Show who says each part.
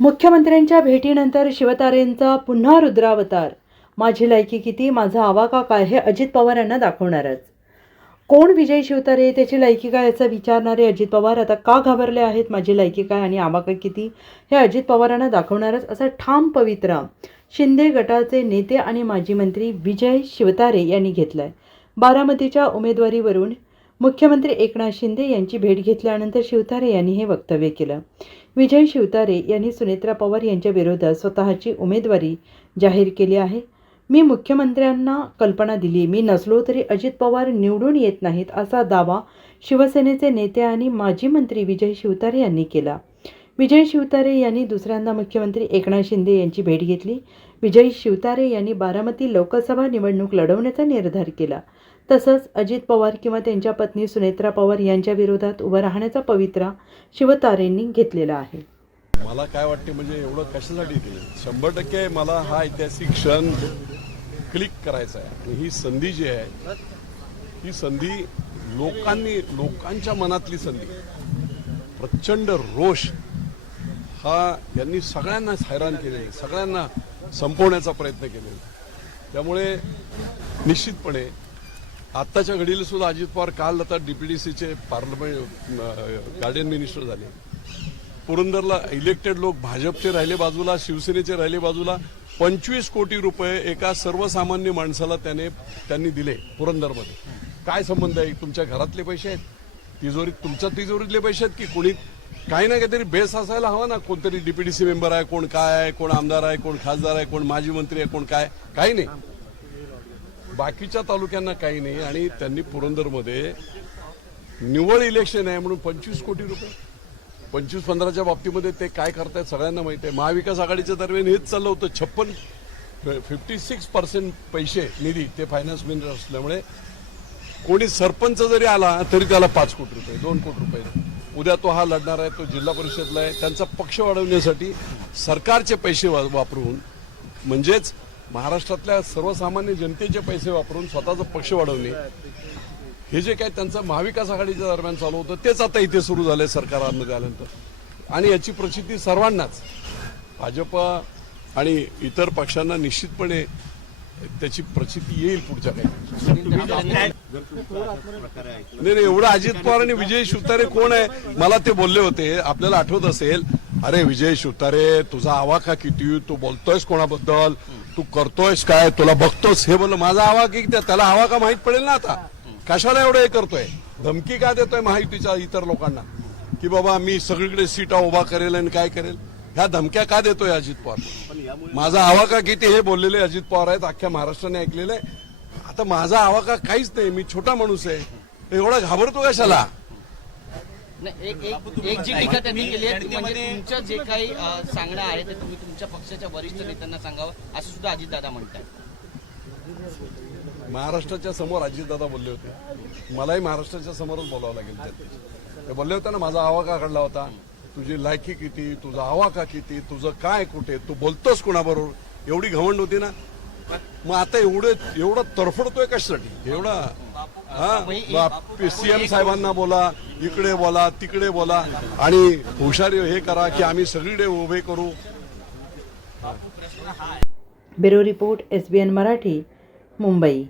Speaker 1: मुख्यमंत्र्यांच्या भेटीनंतर शिवतारेंचा पुन्हा रुद्रावतार. माझी लायकी किती माझा आवाका काय हे अजित पवार यांना दाखवणारच. कोण विजय शिवतारे? त्याची लायकी काय याचा विचारणारे अजित पवार आता का घाबरले आहेत? माझी लायकी काय आणि आवाका किती? हे अजित पवारांना दाखवणारच असा ठाम पवित्रा शिंदे गटाचे नेते आणि माजी मंत्री विजय शिवतारे यांनी घेतलाय. बारामतीच्या उमेदवारीवरून मुख्यमंत्री एकनाथ शिंदे यांची भेट घेतल्यानंतर शिवतारे यांनी हे वक्तव्य केलं. विजय शिवतारे यांनी सुनेत्रा पवार यांच्या विरोधात स्वतःची उमेदवारी जाहीर केली आहे. मी मुख्यमंत्र्यांना कल्पना दिली मी नसलो तरी अजित पवार निवडून येत नाहीत असा दावा शिवसेनेचे नेते आणि माजी मंत्री विजय शिवतारे यांनी केला. विजय शिवतारे यांनी दुसऱ्यांदा मुख्यमंत्री एकनाथ शिंदे यांची भेट घेतली. विजय शिवतारे यांनी बारामती लोकसभा निवडणूक लढवण्याचा निर्धार केला. तसंच अजित पवार किंवा त्यांच्या पत्नी सुनेत्रा पवार यांच्या विरोधात उभं राहण्याचा पवित्रा शिवतारेंनी घेतलेला आहे.
Speaker 2: मला काय वाटते म्हणजे एवढं कशासाठी केलं? शंभर टक्के मला हा ऐतिहासिक क्षण क्लिक करायचा आहे. आणि ही संधी जी आहे ही संधी लोकांनी लोकांच्या मनातली संधी. प्रचंड रोष हा यांनी सगळ्यांनाच हैराण केलेला सगळ्यांना संपवण्याचा प्रयत्न केलेला त्यामुळे निश्चितपणे आत्ताच्या घडीला सुद्धा अजित पवार काल आता डीपीडीसीचे पार्लमेंट गार्डियन मिनिस्टर झाले. पुरंदरला इलेक्टेड लोक भाजपचे राहिले बाजूला शिवसेनेचे राहिले बाजूला पंचवीस कोटी रुपये एका सर्वसामान्य माणसाला त्याने त्यांनी दिले पुरंदरमध्ये. काय संबंध आहे? तुमच्या घरातले पैसे आहेत? तिजोरीत तुमच्या तिजोरीतले पैसे आहेत की कोणी? काही ना काहीतरी बेस असायला हवा ना कोणतरी डीपीडीसी मेंबर आहे कोण काय आहे कोण आमदार आहे कोण खासदार आहे कोण माजी मंत्री आहे कोण काय? काही नाही. बाकीच्या तालुक्यांना काही नाही आणि त्यांनी पुरंदरमध्ये निवड इलेक्शन आहे म्हणून पंचवीस कोटी रुपये. पंचवीस पंधराच्या बाबतीमध्ये ते काय करतायत सगळ्यांना माहिती आहे. महाविकास आघाडीच्या दरम्यान हेच चाललं होतं. छप्पन फिफ्टी सिक्स पर्सेंट पैसे निधी ते फायनान्स मिनिस्टर असल्यामुळे कोणी सरपंच जरी आला तरी त्याला पाच कोटी रुपये दोन कोटी रुपये. उद्या तो हा लढणार आहे तो जिल्हा परिषदला आहे. त्यांचा पक्ष वाढवण्यासाठी सरकारचे पैसे वा- वापरून म्हणजेच महाराष्ट्रातल्या सर्वसामान्य जनतेचे पैसे वापरून स्वतःचा पक्ष वाढवणे हे जे काय त्यांचं महाविकास आघाडीच्या दरम्यान चालू होतं तेच आता इथे सुरू झालंय सरकारमध्ये आल्यानंतर. आणि याची प्रचिती सर्वांनाच. भाजप आणि इतर पक्षांना निश्चितपणे त्याची प्रचिती येईल पुढच्या काही नाही नाही एवढं अजित पवार आणि विजय शिवतारे कोण आहे? मला ते बोलले होते. आपल्याला आठवत असेल अरे विजय शिवतारे तुझा आवाका किती तू बोलतोयस कोणाबद्दल? तू करतोयस काय? तुला बघतोस? हे बोललं माझा हवा की त्याला हवा का माहीत पडेल ना आता? कशाला एवढं हे करतोय? धमकी का देतोय माहितीच्या इतर लोकांना? की बाबा मी सगळीकडे सीटा उभा करेल आणि काय करेल? ह्या धमक्या का देतोय अजित पवार? माझा आवाका किती? हे बोललेले अजित पवार आहेत अख्ख्या महाराष्ट्राने ऐकलेले आता माझा आवाका काहीच नाही मी छोटा माणूस आहे. एवढा घाबरतो कशाला?
Speaker 3: एक एक एक जी टीका त्यांनी केली आहे म्हणजे तुमचं जे काही सांगणं आहे ते तुम्ही तुमच्या पक्षाच्या वरिष्ठ नेत्यांना सांगावं असं सुद्धा अजितदादा म्हणतात
Speaker 2: महाराष्ट्राच्या समोर अजितदादा बोलले होते. मलाही महाराष्ट्राच्या समोरच बोलावं लागेल जनतेच्या ते बोलले होते ना माझा आवाका काढला होता? तुझी लायकी किती? तुझा आवाका किती? तुझं काय कुठे? तू बोलतोस कुणाबरोबर? एवढी घमंड होती ना. मग आता एवढं एवढं तरफडतोय कशासाठी? एवढा हा? सीएम साहेबांना बोला इकडे बोला तिकडे बोला. आणि हुशारी हे करा की आम्ही सगळीकडे उभे करू.
Speaker 1: Bureau report S B N Marathi Mumbai.